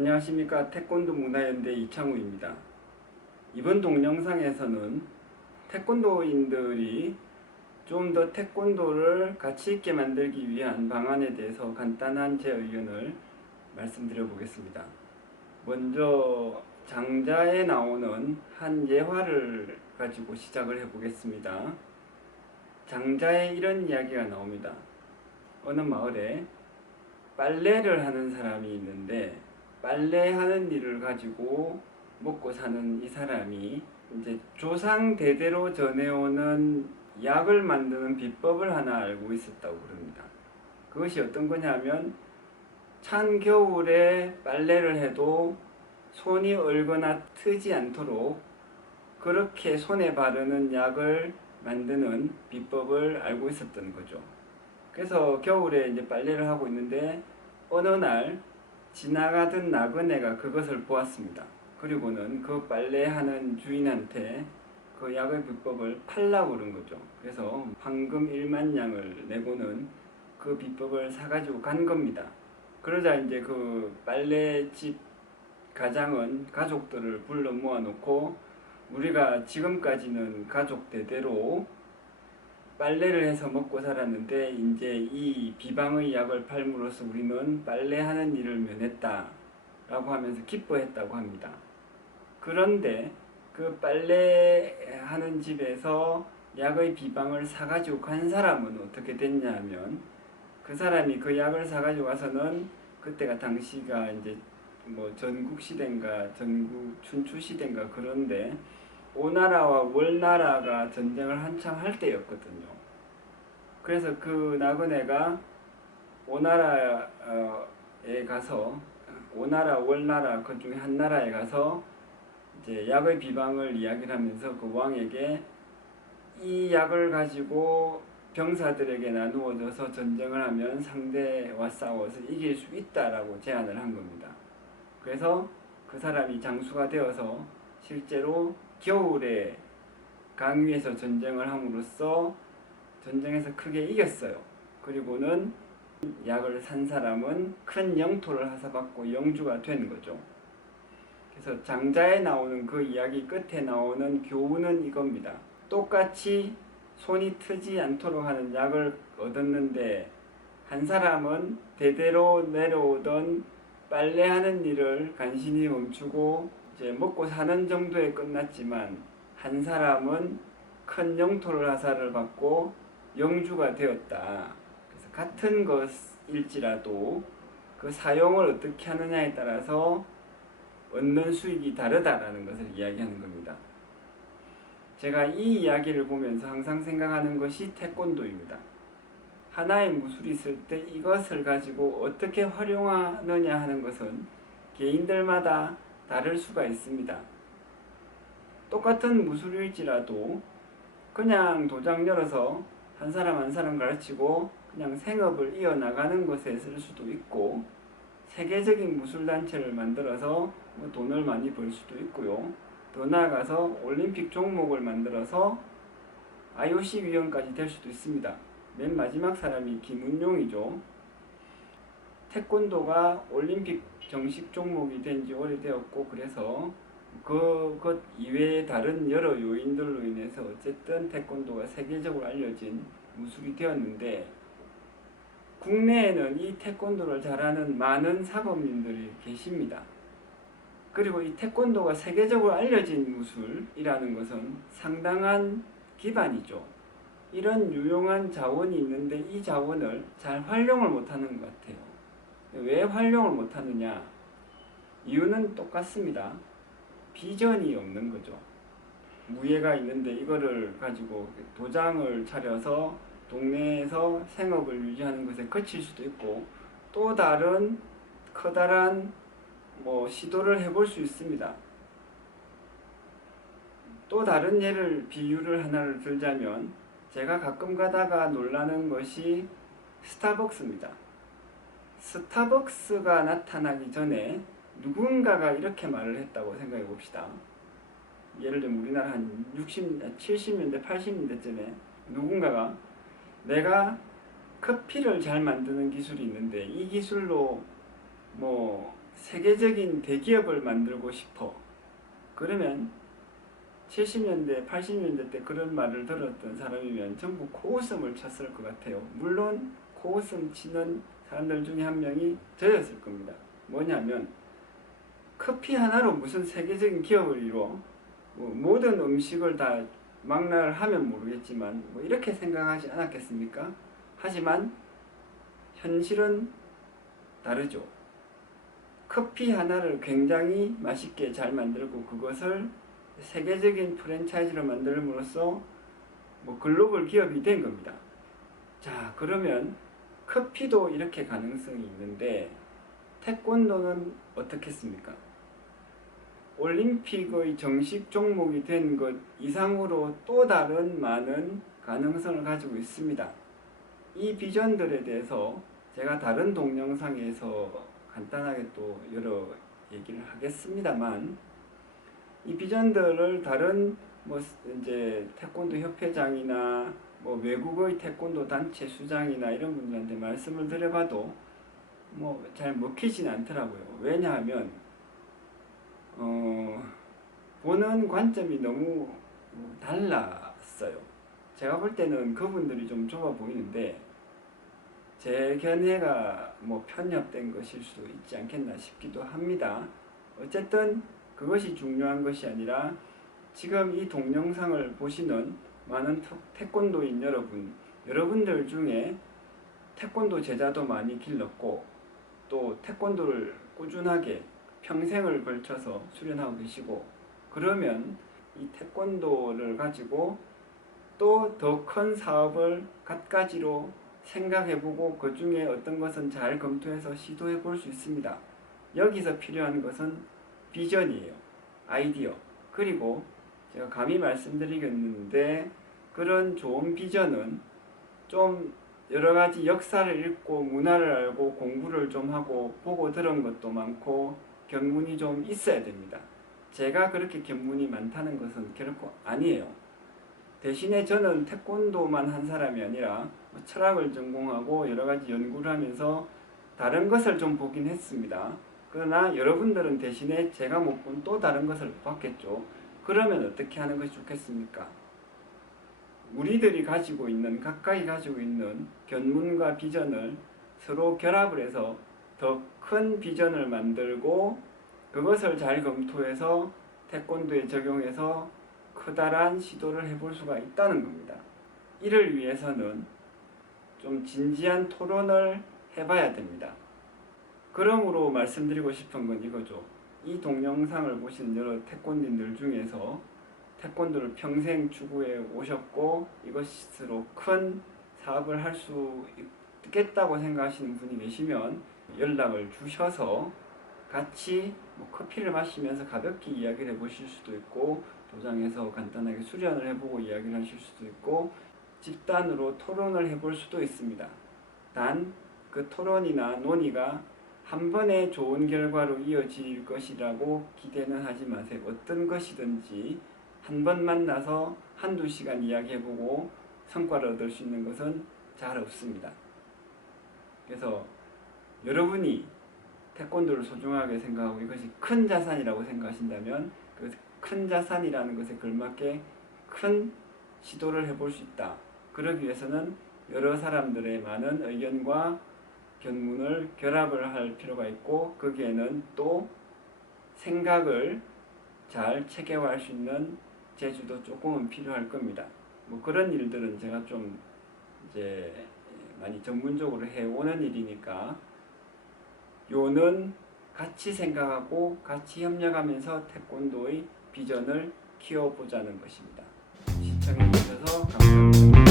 안녕하십니까. 태권도 문화연대 이창우입니다. 이번 동영상에서는 태권도인들이 좀 더 태권도를 가치 있게 만들기 위한 방안에 대해서 간단한 제 의견을 말씀드려 보겠습니다. 먼저 장자에 나오는 한 예화를 가지고 시작을 해 보겠습니다. 장자에 이런 이야기가 나옵니다. 어느 마을에 빨래를 하는 사람이 있는데 빨래하는 일을 가지고 먹고 사는 이 사람이 이제 조상 대대로 전해오는 약을 만드는 비법을 하나 알고 있었다고 그럽니다. 그것이 어떤 거냐면 찬 겨울에 빨래를 해도 손이 얼거나 트지 않도록 그렇게 손에 바르는 약을 만드는 비법을 알고 있었던 거죠. 그래서 겨울에 이제 빨래를 하고 있는데 어느 날 지나가던 나그네가 그것을 보았습니다. 그리고는 그 빨래하는 주인한테 그 약의 비법을 팔라고 그런 거죠. 그래서 황금 1만 양을 내고는 그 비법을 사가지고 간 겁니다. 그러자 이제 그 빨래집 가장은 가족들을 불러 모아놓고 우리가 지금까지는 가족 대대로 빨래를 해서 먹고 살았는데 이제 이 비방의 약을 팔므로써 우리는 빨래하는 일을 면했다 라고 하면서 기뻐했다고 합니다. 그런데 그 빨래하는 집에서 약의 비방을 사가지고 간 사람은 어떻게 됐냐 하면 그 사람이 그 약을 사가지고 와서는 그때가 당시가 이제 뭐 전국시대인가 춘추시대인가 그런데 오나라와 월나라가 전쟁을 한창 할 때였거든요. 그래서 그 나그네가 오나라에 가서 오나라 월나라 그 중에 한 나라에 가서 이제 약의 비방을 이야기를 하면서 그 왕에게 이 약을 가지고 병사들에게 나누어져서 전쟁을 하면 상대와 싸워서 이길 수 있다라고 제안을 한 겁니다. 그래서 그 사람이 장수가 되어서 실제로 겨울에 강 위에서 전쟁을 함으로써 전쟁에서 크게 이겼어요. 그리고는 약을 산 사람은 큰 영토를 하사받고 영주가 된 거죠. 그래서 장자에 나오는 그 이야기 끝에 나오는 교훈은 이겁니다. 똑같이 손이 트지 않도록 하는 약을 얻었는데 한 사람은 대대로 내려오던 빨래하는 일을 간신히 멈추고 이제 먹고 사는 정도에 끝났지만 한 사람은 큰 영토를 하사를 받고 영주가 되었다. 그래서 같은 것일지라도 그 사용을 어떻게 하느냐에 따라서 얻는 수익이 다르다라는 것을 이야기하는 겁니다. 제가 이 이야기를 보면서 항상 생각하는 것이 태권도입니다. 하나의 무술이 있을 때 이것을 가지고 어떻게 활용하느냐 하는 것은 개인들마다 다를 수가 있습니다. 똑같은 무술일지라도 그냥 도장 열어서 한 사람 한 사람 가르치고 그냥 생업을 이어나가는 것에 쓸 수도 있고 세계적인 무술단체를 만들어서 돈을 많이 벌 수도 있고요. 더 나아가서 올림픽 종목을 만들어서 IOC 위원까지 될 수도 있습니다. 맨 마지막 사람이 김은용이죠. 태권도가 올림픽 정식 종목이 된 지 오래되었고 그래서 그것 이외의 다른 여러 요인들로 인해서 어쨌든 태권도가 세계적으로 알려진 무술이 되었는데 국내에는 이 태권도를 잘하는 많은 사범님들이 계십니다. 그리고 이 태권도가 세계적으로 알려진 무술이라는 것은 상당한 기반이죠. 이런 유용한 자원이 있는데 이 자원을 잘 활용을 못하는 것 같아요. 왜 활용을 못하느냐? 이유는 똑같습니다. 비전이 없는 거죠. 무예가 있는데 이거를 가지고 도장을 차려서 동네에서 생업을 유지하는 것에 그칠 수도 있고 또 다른 커다란 시도를 해볼 수 있습니다. 또 다른 비유를 하나를 들자면 제가 가끔 가다가 놀라는 것이 스타벅스입니다. 스타벅스가 나타나기 전에 누군가가 이렇게 말을 했다고 생각해 봅시다. 예를 들면 우리나라 한 70년대, 80년대쯤에 누군가가 내가 커피를 잘 만드는 기술이 있는데 이 기술로 세계적인 대기업을 만들고 싶어. 그러면 70년대, 80년대 때 그런 말을 들었던 사람이면 전부 코웃음을 쳤을 것 같아요. 물론 코웃음 치는 사람들 중에 한 명이 저였을 겁니다. 뭐냐면 커피 하나로 무슨 세계적인 기업을 이뤄? 모든 음식을 다 망라를 하면 모르겠지만 이렇게 생각하지 않았겠습니까? 하지만 현실은 다르죠. 커피 하나를 굉장히 맛있게 잘 만들고 그것을 세계적인 프랜차이즈로 만들므로써 글로벌 기업이 된 겁니다. 자, 그러면 커피도 이렇게 가능성이 있는데 태권도는 어떻겠습니까? 올림픽의 정식 종목이 된 것 이상으로 또 다른 많은 가능성을 가지고 있습니다. 이 비전들에 대해서 제가 다른 동영상에서 간단하게 또 여러 얘기를 하겠습니다만, 이 비전들을 다른 이제 태권도 협회장이나 외국의 태권도 단체 수장이나 이런 분들한테 말씀을 드려봐도 잘 먹히진 않더라고요. 왜냐하면 보는 관점이 너무 달랐어요. 제가 볼 때는 그분들이 좀 좁아 보이는데 제 견해가 편협된 것일 수도 있지 않겠나 싶기도 합니다. 어쨌든 그것이 중요한 것이 아니라 지금 이 동영상을 보시는 많은 태권도인 여러분들 중에 태권도 제자도 많이 길렀고 또 태권도를 꾸준하게 평생을 걸쳐서 수련하고 계시고, 그러면 이 태권도를 가지고 또 더 큰 사업을 갖가지로 생각해보고 그 중에 어떤 것은 잘 검토해서 시도해 볼 수 있습니다. 여기서 필요한 것은 비전이에요. 아이디어. 그리고 제가 감히 말씀드리겠는데 그런 좋은 비전은 좀 여러가지 역사를 읽고 문화를 알고 공부를 좀 하고 보고 들은 것도 많고 견문이 좀 있어야 됩니다. 제가 그렇게 견문이 많다는 것은 결코 아니에요. 대신에 저는 태권도만 한 사람이 아니라 철학을 전공하고 여러가지 연구를 하면서 다른 것을 좀 보긴 했습니다. 그러나 여러분들은 대신에 제가 못 본 또 다른 것을 봤겠죠. 그러면 어떻게 하는 것이 좋겠습니까? 우리들이 각각이 가지고 있는 견문과 비전을 서로 결합을 해서 더 큰 비전을 만들고 그것을 잘 검토해서 태권도에 적용해서 커다란 시도를 해볼 수가 있다는 겁니다. 이를 위해서는 좀 진지한 토론을 해봐야 됩니다. 그러므로 말씀드리고 싶은 건 이거죠. 이 동영상을 보시는 여러 태권도인들 중에서 태권도를 평생 추구해 오셨고 이것으로 큰 사업을 할 수 있겠다고 생각하시는 분이 계시면 연락을 주셔서 같이 커피를 마시면서 가볍게 이야기를 해보실 수도 있고 도장에서 간단하게 수련을 해보고 이야기를 하실 수도 있고 집단으로 토론을 해볼 수도 있습니다. 단 그 토론이나 논의가 한 번에 좋은 결과로 이어질 것이라고 기대는 하지 마세요. 어떤 것이든지 한 번 만나서 한두 시간 이야기해보고 성과를 얻을 수 있는 것은 잘 없습니다. 그래서 여러분이 태권도를 소중하게 생각하고 이것이 큰 자산이라고 생각하신다면 그 큰 자산이라는 것에 걸맞게 큰 시도를 해볼 수 있다. 그러기 위해서는 여러 사람들의 많은 의견과 견문을 결합을 할 필요가 있고 거기에는 또 생각을 잘 체계화할 수 있는 재주도 조금은 필요할 겁니다. 그런 일들은 제가 좀 이제 많이 전문적으로 해오는 일이니까 요는 같이 생각하고 같이 협력하면서 태권도의 비전을 키워보자는 것입니다. 시청해주셔서 감사합니다.